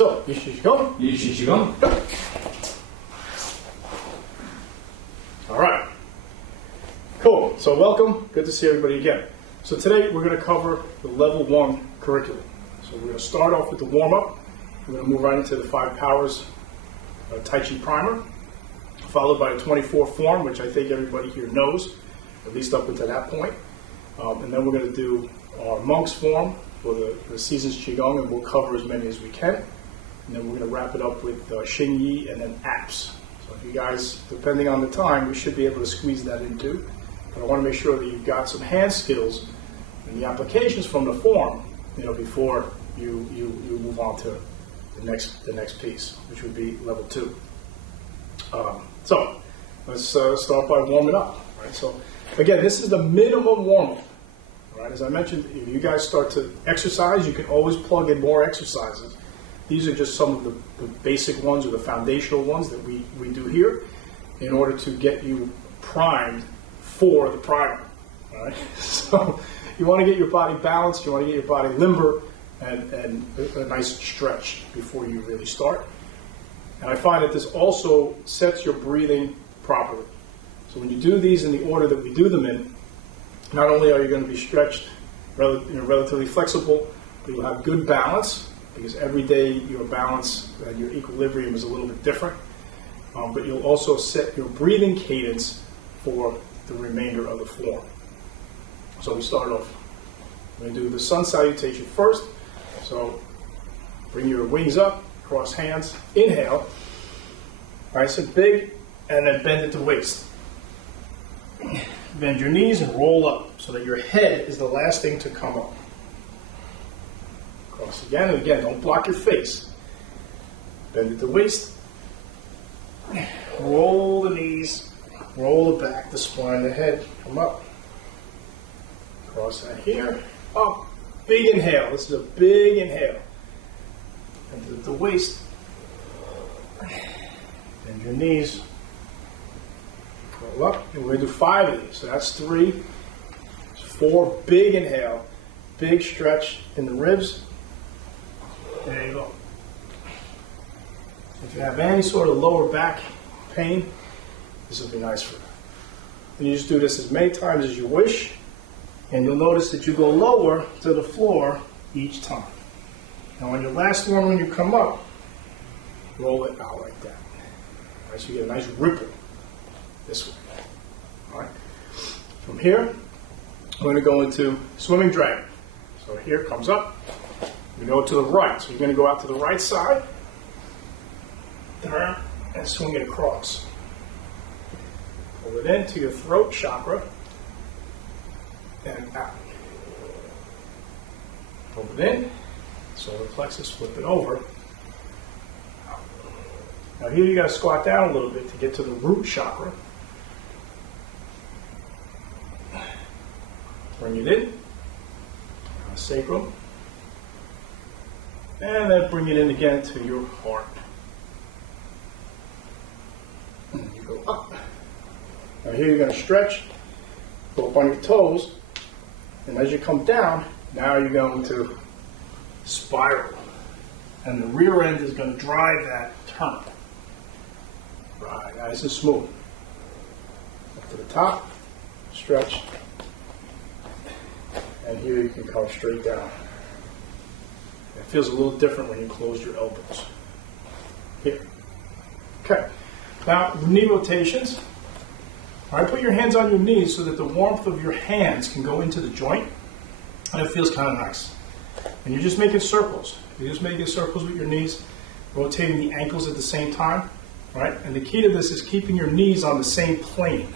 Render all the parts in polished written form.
So, Yishishigon. Yishishigon. All right. Cool. So welcome. Good to see everybody again. So today we're going to cover the level 1 curriculum. So we're going to start off with the warm-up. We're going to move right into the 5 powers Tai Chi primer, followed by a 24 form, which I think everybody here knows, at least up until that point. And then we're going to do our monk's form for the season's Qigong, and we'll cover as many as we can. And then we're going to wrap it up with Xing Yi and then apps. So if you guys, depending on the time, we should be able to squeeze that in too. But I want to make sure that you've got some hand skills and the applications from the form, before you move on to the next piece, which would be level 2. So let's start by warming up. Right? So again, this is the minimum warm-up. Right? As I mentioned, if you guys start to exercise, you can always plug in more exercises. These are just some of the basic ones or the foundational ones that we do here in order to get you primed for the primer. All right? So you want to get your body balanced, you want to get your body limber, and a nice stretch before you really start. And I find that this also sets your breathing properly. So when you do these in the order that we do them in, not only are you going to be stretched, relatively flexible, but you'll have good balance, because every day your balance and your equilibrium is a little bit different. But you'll also set your breathing cadence for the remainder of the form. So we start off, we're going to do the sun salutation first. So bring your wings up, cross hands, inhale, nice and big, and then bend at the waist. Bend your knees and roll up so that your head is the last thing to come up. Cross again and again, don't block your face. Bend at the waist, roll the knees, roll the back, the spine, the head, come up. Cross that here, up. Big inhale. This is a big inhale. Bend at the waist. Bend your knees. Roll up. And we're going to do 5 of these. So that's 3. 4. Big inhale. Big stretch in the ribs. There you go. If you have any sort of lower back pain, this will be nice for you. And you just do this as many times as you wish. And you'll notice that you go lower to the floor each time. Now on your last one, when you come up, roll it out like that. All right, so you get a nice ripple this way. All right. From here, we're going to go into swimming dragon. So here comes up. We go to the right. So you're going to go out to the right side, turn, and swing it across. Pull it into your throat chakra. And out. Hold it in, solar plexus, flip it over. Out. Now here you got to squat down a little bit to get to the root chakra. Bring it in, sacrum, and then bring it in again to your heart. And you go up. Now here you're going to stretch, go up on your toes. And as you come down, now you're going to spiral. And the rear end is going to drive that turn. Right, nice and smooth. Up to the top, stretch. And here you can come straight down. It feels a little different when you close your elbows. Here. Okay. Now, knee rotations. All right, put your hands on your knees so that the warmth of your hands can go into the joint, and it feels kind of nice. And you're just making circles. You're just making circles with your knees, rotating the ankles at the same time, right? And the key to this is keeping your knees on the same plane.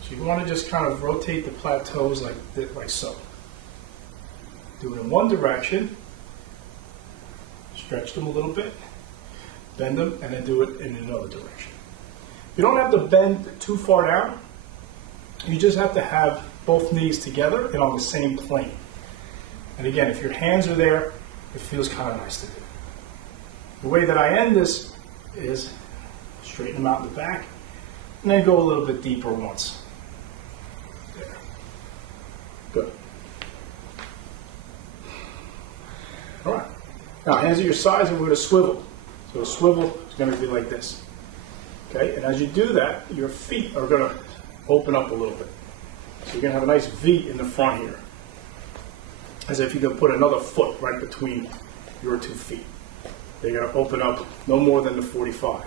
So you want to just kind of rotate the plateaus like so. Do it in one direction, stretch them a little bit, bend them, and then do it in another direction. You don't have to bend too far down. You just have to have both knees together and on the same plane. And again, if your hands are there, it feels kind of nice to do. The way that I end this is straighten them out in the back, and then go a little bit deeper once. There. Good. All right. Now, hands at your sides, and we're going to swivel. So a swivel is going to be like this. Okay, and as you do that, your feet are going to open up a little bit. So you're going to have a nice V in the front here, as if you could put another foot right between your 2 feet. They're going to open up no more than the 45.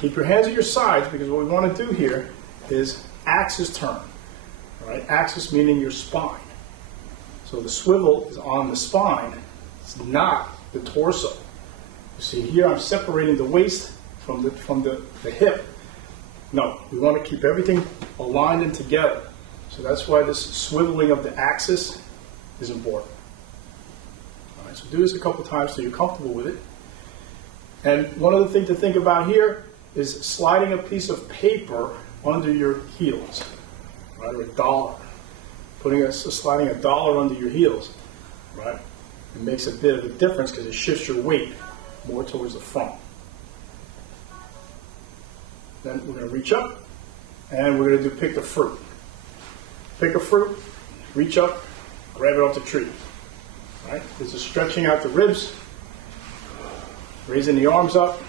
Keep your hands at your sides, because what we want to do here is axis turn. All right, axis meaning your spine. So the swivel is on the spine. It's not the torso. You see here, I'm separating the waist from the hip. No, we want to keep everything aligned and together. So that's why this swiveling of the axis is important. All right, so do this a couple times so you're comfortable with it. And one other thing to think about here is sliding a piece of paper under your heels, right, or a dollar. Sliding a dollar under your heels, right? It makes a bit of a difference because it shifts your weight more towards the front. Then we're going to reach up, and we're going to do pick the fruit. Pick a fruit, reach up, grab it off the tree. Right? This is stretching out the ribs, raising the arms up,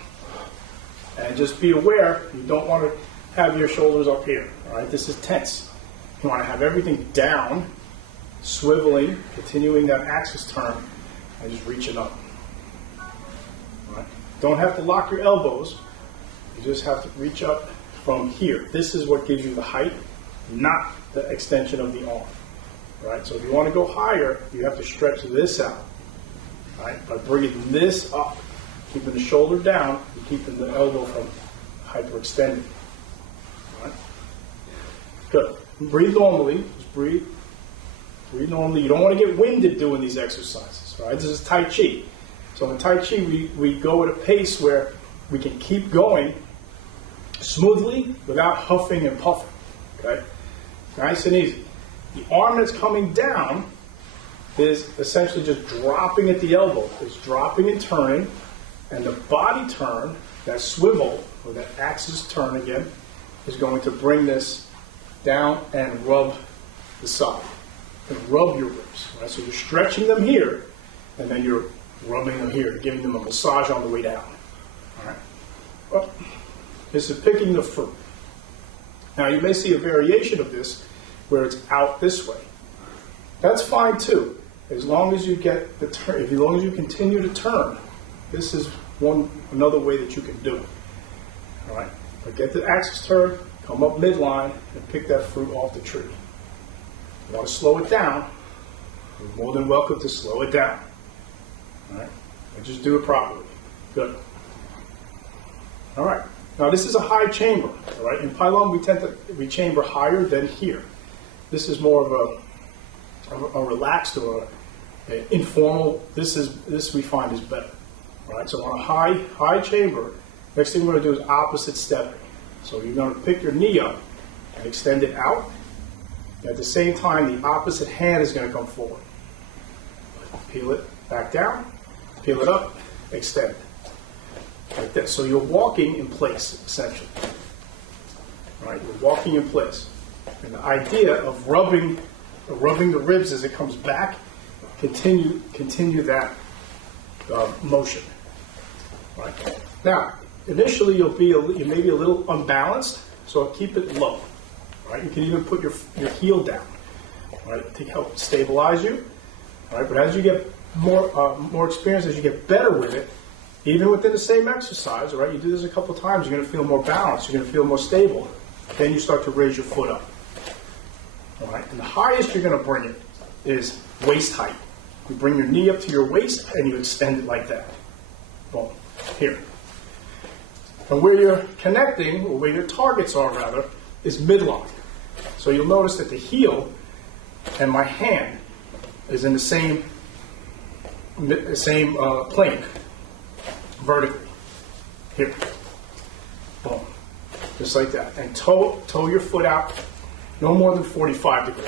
and just be aware you don't want to have your shoulders up here. All right? This is tense. You want to have everything down, swiveling, continuing that axis turn, and just reaching up. All right? Don't have to lock your elbows. You just have to reach up from here. This is what gives you the height, not the extension of the arm. All right? So if you want to go higher, you have to stretch this out. All right? By bringing this up, keeping the shoulder down, and keeping the elbow from hyperextending. All right? Good. Breathe normally. Just breathe. Breathe normally. You don't want to get winded doing these exercises. Right? This is Tai Chi. So in Tai Chi, we go at a pace where we can keep going smoothly without huffing and puffing. Okay? Nice and easy. The arm that's coming down is essentially just dropping at the elbow. It's dropping and turning. And the body turn, that swivel, or that axis turn again, is going to bring this down and rub the side, and rub your ribs. Right? So you're stretching them here, and then you're rubbing them here, giving them a massage on the way down. All right. Well, this is picking the fruit. Now you may see a variation of this where it's out this way. That's fine too, as long as you get the turn. As long as you continue to turn, this is another way that you can do it. All right. But get the axis turn. Come up midline and pick that fruit off the tree. You want to slow it down, you're more than welcome to slow it down. All right? And just do it properly. Good. All right. Now this is a high chamber. All right? In Pylon, we chamber higher than here. This is more of a relaxed or a informal. This we find is better. All right? So on a high chamber, next thing we're going to do is opposite stepping. So you're going to pick your knee up and extend it out. And at the same time, the opposite hand is going to come forward. Peel it back down, peel it up, extend. Like this. So you're walking in place, essentially. All right, you're walking in place. And the idea of rubbing the ribs as it comes back, continue that motion. All right. Now, initially, you may be a little unbalanced, so keep it low. Right? You can even put your heel down, right, to help stabilize you. Right? But as you get more experience, as you get better with it, even within the same exercise, right, you do this a couple of times, you're going to feel more balanced, you're going to feel more stable. Then you start to raise your foot up. All right? And the highest you're going to bring it is waist height. You bring your knee up to your waist, and you extend it like that. Boom. Here. And where you're connecting, or where your targets are rather, is midline. So you'll notice that the heel and my hand is in the same plane, vertically. Here. Boom. Just like that. And toe your foot out no more than 45 degrees.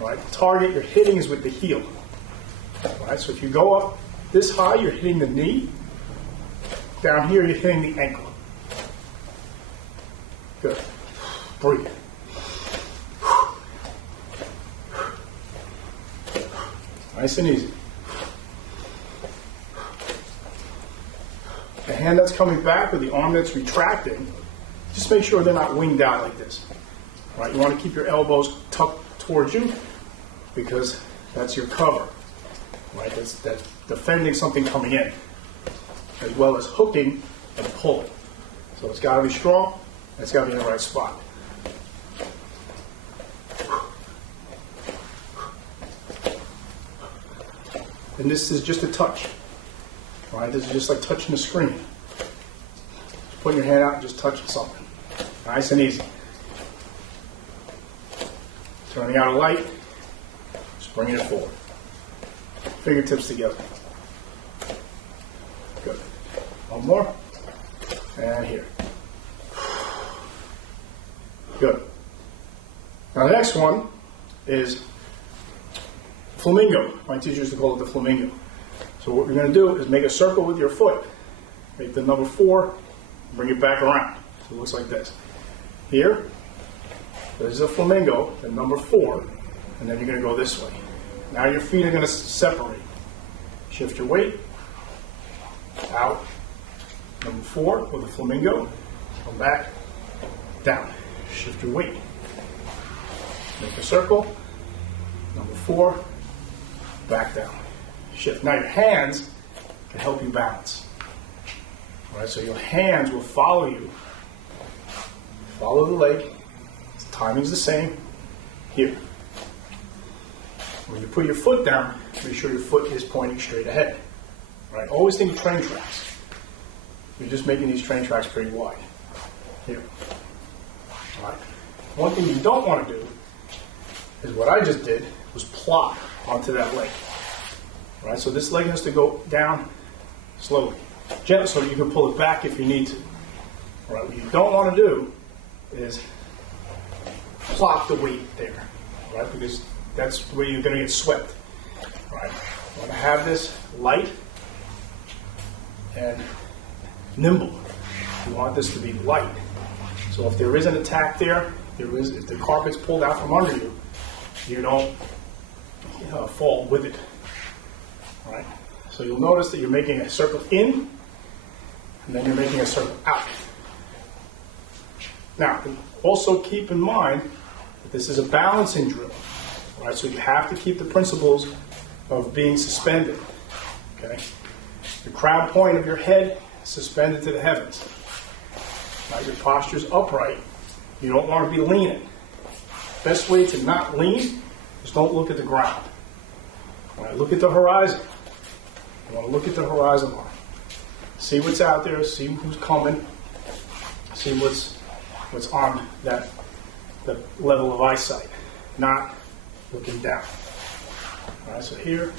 All right? The target you're hitting is with the heel. All right? So if you go up this high, you're hitting the knee. Down here, you're hitting the ankle. Good. Breathe. Nice and easy. the hand that's coming back or the arm that's retracting, just make sure they're not winged out like this. All right, you want to keep your elbows tucked towards you because that's your cover. Right, that's defending something coming in, as well as hooking and pulling. So it's got to be strong, and it's got to be in the right spot. And this is just a touch. All right, this is just like touching the screen. Just putting your hand out and just touching something. Nice and easy. Turning out a light, just bringing it forward. Fingertips together. Good. One more. And here. Good. Now the next one is flamingo. My teacher used to call it the flamingo. So what you're going to do is make a circle with your foot. Make the number 4, bring it back around. So it looks like this. Here, there's a flamingo, the number 4, and then you're going to go this way. Now your feet are going to separate. Shift your weight. Out. Number 4 with a flamingo. Come back. Down. Shift your weight. Make a circle. Number 4. Back down. Shift. Now your hands can help you balance. All right, so your hands will follow you. Follow the leg. The timing's the same. Here. When you put your foot down, make sure your foot is pointing straight ahead. Right? Always think of train tracks. You're just making these train tracks pretty wide. Here. All right. One thing you don't want to do is what I just did was plop onto that leg. All right? So this leg has to go down slowly, gently, so you can pull it back if you need to. All right? What you don't want to do is plop the weight there, right? Because that's where you're going to get swept. Right? You want to have this light and nimble. You want this to be light. So if there is an attack there, if the carpet's pulled out from under you, you don't fall with it. All right? So you'll notice that you're making a circle in, and then you're making a circle out. Now, also keep in mind that this is a balancing drill. Right, so you have to keep the principles of being suspended. Okay, the crown point of your head is suspended to the heavens. Right, your posture's upright. You don't want to be leaning. Best way to not lean is don't look at the ground. Right, look at the horizon. You want to look at the horizon line. See what's out there. See who's coming. See what's on that level of eyesight. Not looking down. All right, so here.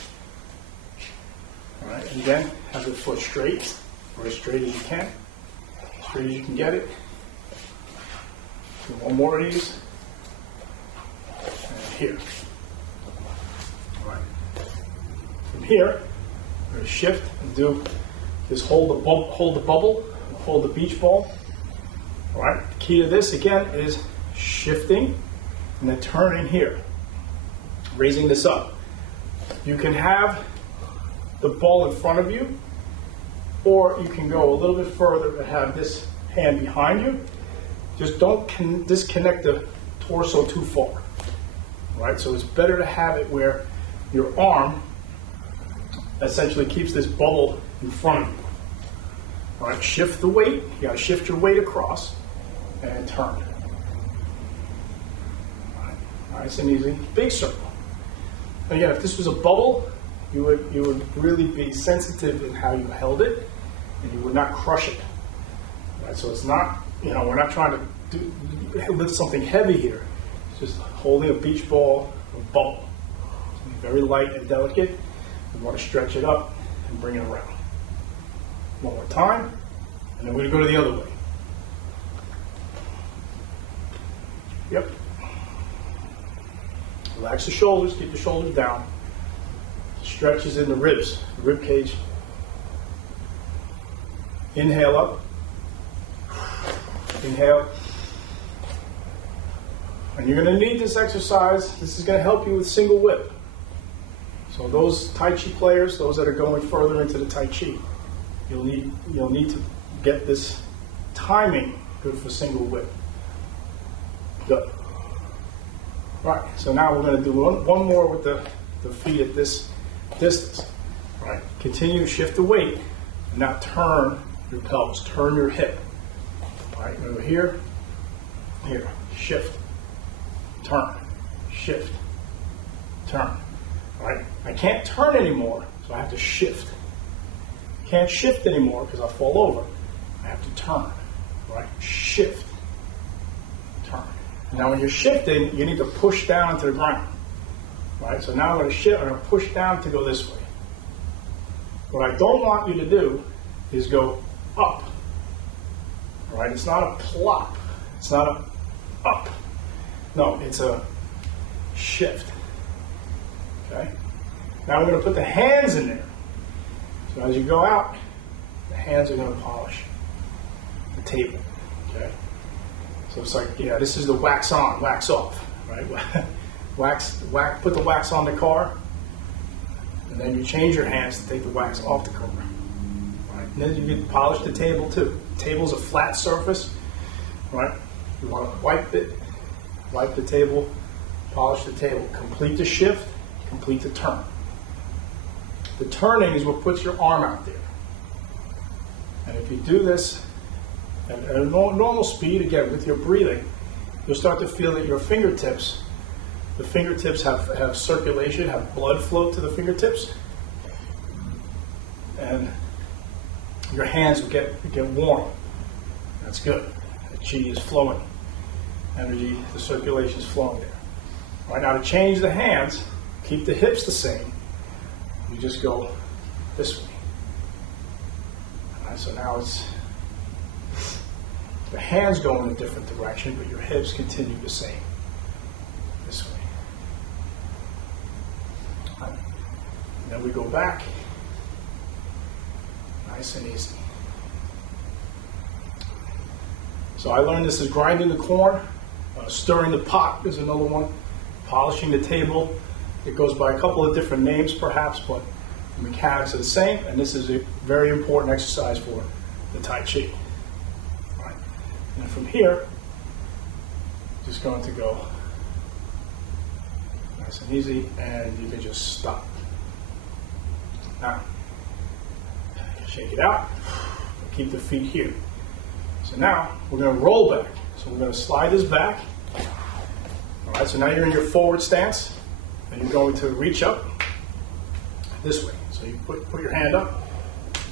All right, and again, have the foot straight, or as straight as you can. Straight as you can get it. Do one more of these. And here. All right. From here, we're going to shift and do this hold the bubble, hold the beach ball. All right, the key to this, again, is shifting and then turning here. Raising this up. You can have the ball in front of you, or you can go a little bit further and have this hand behind you. Just don't disconnect the torso too far. Right? So it's better to have it where your arm essentially keeps this bubble in front of you. All right, shift the weight. You got to shift your weight across and turn. All right, nice and easy. Big circle. Again, if this was a bubble, you would really be sensitive in how you held it, and you would not crush it. Right? So it's not, we're not trying to lift something heavy here. It's just holding a beach ball, a bubble. It's very light and delicate. We want to stretch it up and bring it around. One more time, and then we're going to go to the other way. Yep. Relax the shoulders, keep the shoulders down. Stretches in the ribs, the rib cage. Inhale up. Inhale. And you're going to need this exercise. This is going to help you with single whip. So those Tai Chi players, those that are going further into the Tai Chi, you'll need to get this timing good for single whip. Good. Right, so now we're going to do one more with the feet at this distance. Right, continue to shift the weight, and now turn your pelvis, turn your hip. All right, over here, shift, turn, shift, turn. All right, I can't turn anymore, so I have to shift. Can't shift anymore because I'll fall over. I have to turn. Right, shift, turn. Now when you're shifting, you need to push down into the ground. Right, so now I'm going to shift, I'm going to push down to go this way. What I don't want you to do is go up. All right, it's not a plop. It's not a up. No, it's a shift. Okay. Now we're going to put the hands in there. So as you go out, the hands are going to polish the table. Okay. So it's like, this is the wax on, wax off. Right. Put the wax on the car. And then you change your hands to take the wax off the car. Right? And then you can polish the table too. The table's a flat surface, right? You want to wipe the table, polish the table. Complete the shift, complete the turn. The turning is what puts your arm out there. And if you do this at a normal speed, again, with your breathing, you'll start to feel that your fingertips, the fingertips have circulation, have blood flow to the fingertips, and your hands will get warm. That's good. The chi is flowing. Energy, the circulation is flowing there. All right, now to change the hands, keep the hips the same. You just go this way. All right, so now the hands go in a different direction, but your hips continue the same. This way. Then we go back, nice and easy. So I learned this is grinding the corn, stirring the pot is another one, polishing the table. It goes by a couple of different names perhaps, but the mechanics are the same, and this is a very important exercise for the Tai Chi. All right. And from here, just going to go nice and easy, and you can just stop. Now, shake it out, keep the feet here. So now, we're going to roll back. So we're going to slide this back. All right, so now you're in your forward stance, and you're going to reach up this way. So you put your hand up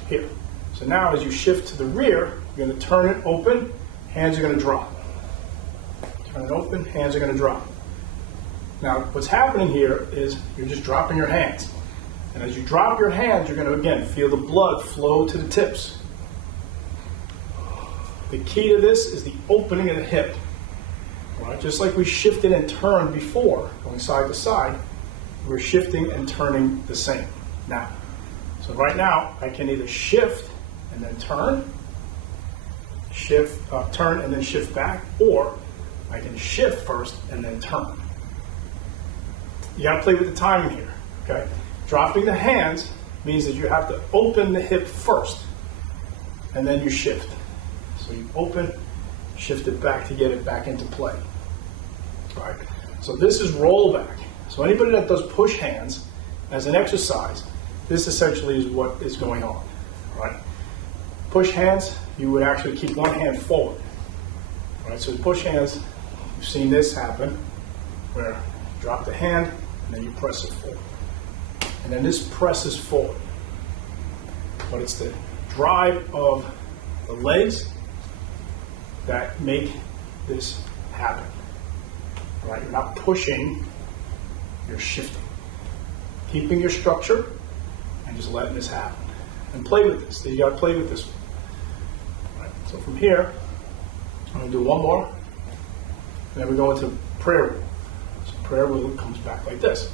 here. So now as you shift to the rear, you're going to turn it open, hands are going to drop. Turn it open, hands are going to drop. Now, what's happening here is you're just dropping your hands. And as you drop your hands, you're going to, again, feel the blood flow to the tips. The key to this is the opening of the hip. All right? Just like we shifted and turned before, going side to side, we're shifting and turning the same now. So right now, I can either shift and then turn, turn and then shift back, or I can shift first and then turn. You got to play with the timing here, okay? Dropping the hands means that you have to open the hip first, and then you shift. So you open, shift it back to get it back into play. All right. So this is roll back. So anybody that does push hands as an exercise, this essentially is what is going on. All right. Push hands, you would actually keep one hand forward. All right. So push hands, you've seen this happen, where you drop the hand and then you press it forward. And then this presses forward. But it's the drive of the legs that make this happen. All right, you're not pushing, you're shifting. Keeping your structure and just letting this happen. And play with this. You gotta play with this one. All right, so from here, I'm gonna do one more. And then we go into prayer wheel. So prayer wheel comes back like this.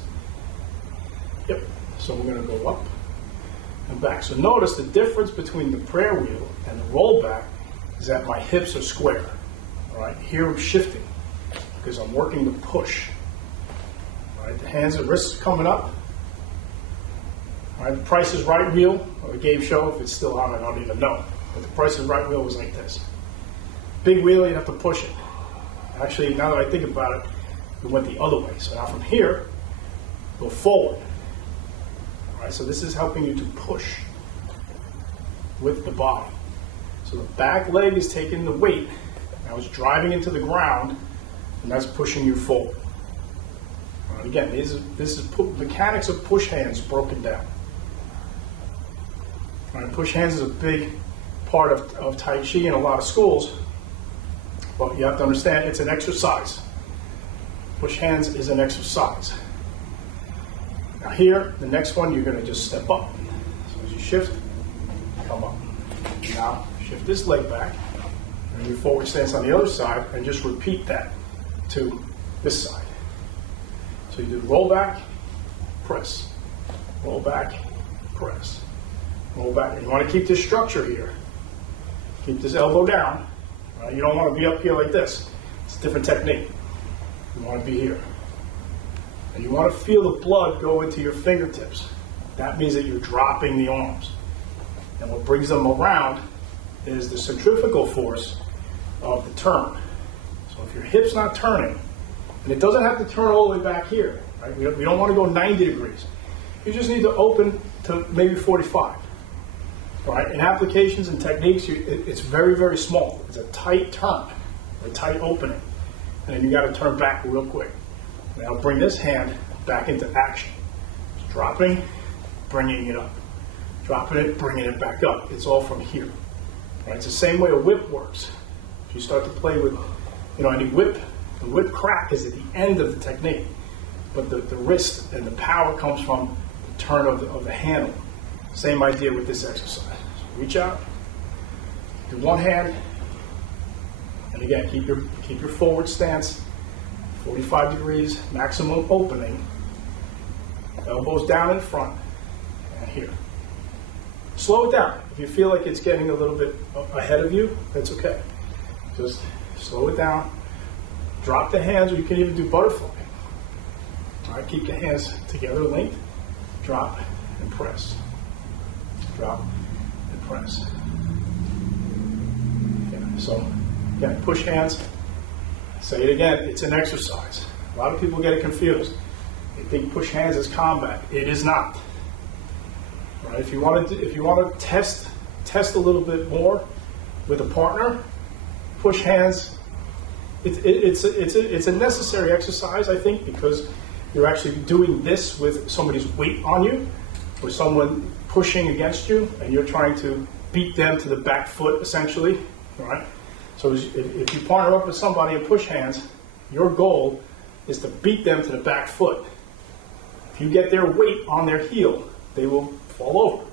Yep. So we're going to go up and back. So notice the difference between the prayer wheel and the roll back is that my hips are square. All right, here I'm shifting because I'm working to push. All right, the hands and wrists coming up. All right, the Price is Right wheel, or the game show, if it's still on, I don't even know. But the Price is Right wheel was like this. Big wheel, you have to push it. Actually, now that I think about it, it went the other way. So now from here, go forward. All right, so this is helping you to push with the body. So the back leg is taking the weight. Now it's driving into the ground, and that's pushing you forward. All right, again, this is mechanics of push hands broken down. All right, push hands is a big part of Tai Chi in a lot of schools, but you have to understand it's an exercise. Push hands is an exercise. Now here, the next one, you're going to just step up. So as you shift, come up. Now shift this leg back, and your forward stance on the other side, and just repeat that to this side. So you do roll back, press, roll back, press, roll back. And you want to keep this structure here. Keep this elbow down. Right? You don't want to be up here like this. It's a different technique. You want to be here. And you want to feel the blood go into your fingertips. That means that you're dropping the arms. And what brings them around is the centrifugal force of the turn. So if your hip's not turning, and it doesn't have to turn all the way back here, right? We don't want to go 90 degrees. You just need to open to maybe 45. Right? In applications and techniques, it's very, very small. It's a tight turn, a tight opening. And then you got to turn back real quick. Now bring this hand back into action. Just dropping, bringing it up. Dropping it, bringing it back up. It's all from here. Right? It's the same way a whip works. If you start to play with, any whip, the whip crack is at the end of the technique. But the wrist and the power comes from the turn of the handle. Same idea with this exercise. So reach out, do one hand, and again, keep your forward stance, 45 degrees, maximum opening, elbows down in front, and here. Slow it down. If you feel like it's getting a little bit ahead of you, that's okay. Just slow it down, drop the hands, or you can even do butterfly. All right, keep the hands together, linked, drop, and press. Drop and press. Yeah, so again, push hands. Say it again, it's an exercise. A lot of people get it confused. They think push hands is combat. It is not. Right? If you want to test a little bit more with a partner, push hands. It's a necessary exercise, I think, because you're actually doing this with somebody's weight on you, or someone pushing against you, and you're trying to beat them to the back foot, essentially. All right? So if you partner up with somebody and push hands, your goal is to beat them to the back foot. If you get their weight on their heel, they will fall over,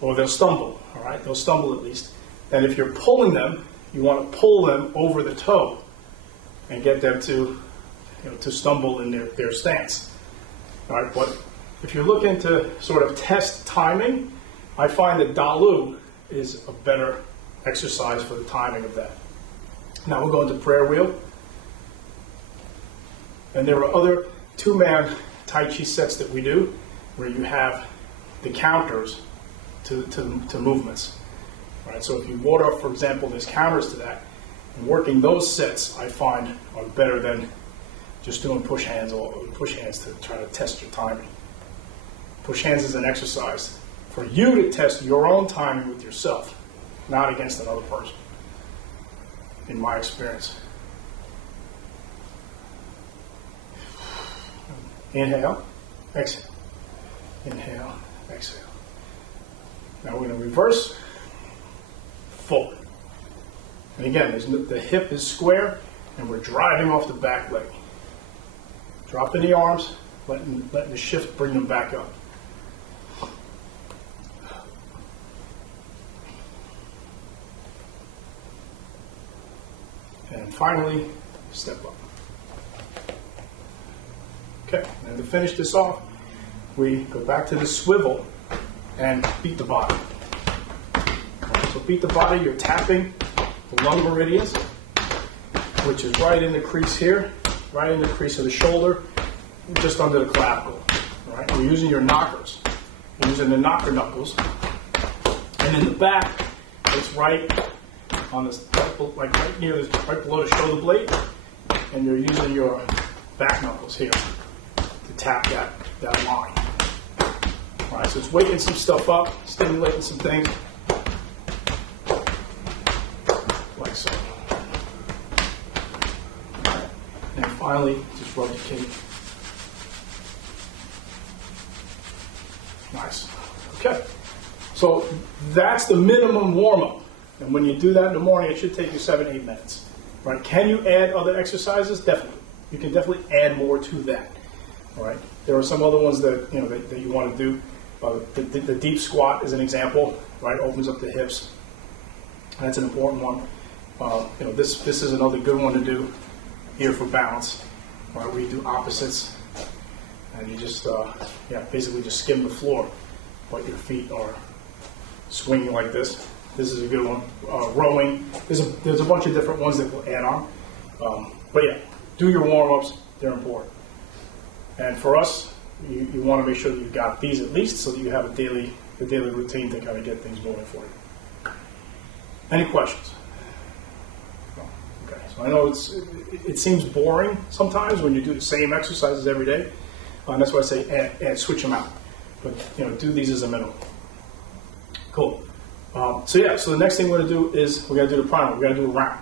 or they'll stumble. All right? They'll stumble at least. And if you're pulling them, you want to pull them over the toe and get them to stumble in their stance. All right? But if you're looking to sort of test timing, I find that Dalu is a better exercise for the timing of that. Now we'll go into prayer wheel. And there are other two-man Tai Chi sets that we do where you have the counters to movements. All right, so if you water up, for example, there's counters to that. And working those sets, I find, are better than just doing push hands to try to test your timing. Push hands is an exercise for you to test your own timing with yourself, not against another person, in my experience. Inhale, exhale. Inhale, exhale. Now we're going to reverse, forward. And again, the hip is square, and we're driving off the back leg. Dropping the arms, letting the shift bring them back up. And finally, step up. Okay, and to finish this off, we go back to the swivel and beat the body. So beat the body, you're tapping the lung meridians, which is right in the crease here, right in the crease of the shoulder, just under the clavicle. All right? You're using your knockers. using the knocker knuckles. And in the back, it's right on this, like right near this, right below the shoulder blade, and you're using your back knuckles here to tap that line. All right, so it's waking some stuff up, stimulating some things, like so. All right. And finally, just rub the kidney. Nice. Okay. So that's the minimum warm-up. And when you do that in the morning, it should take you 7-8 minutes. Right? Can you add other exercises? Definitely. You can definitely add more to that. All right. There are some other ones that that you want to do. The deep squat is an example. Right? Opens up the hips. That's an important one. This is another good one to do here for balance. Right? Where you do opposites, and you just basically just skim the floor, but your feet are swinging like this. This is a good one. Rowing. There's a bunch of different ones that we'll add on. But yeah, do your warm-ups. They're important. And for us, you want to make sure that you've got these at least so that you have a daily routine to kind of get things moving for you. Any questions? No. Okay. So I know it seems boring sometimes when you do the same exercises every day. And that's why I say switch them out. But do these as a minimum. Cool. So the next thing we're going to do is we're going to do the primer. We're going to do a round.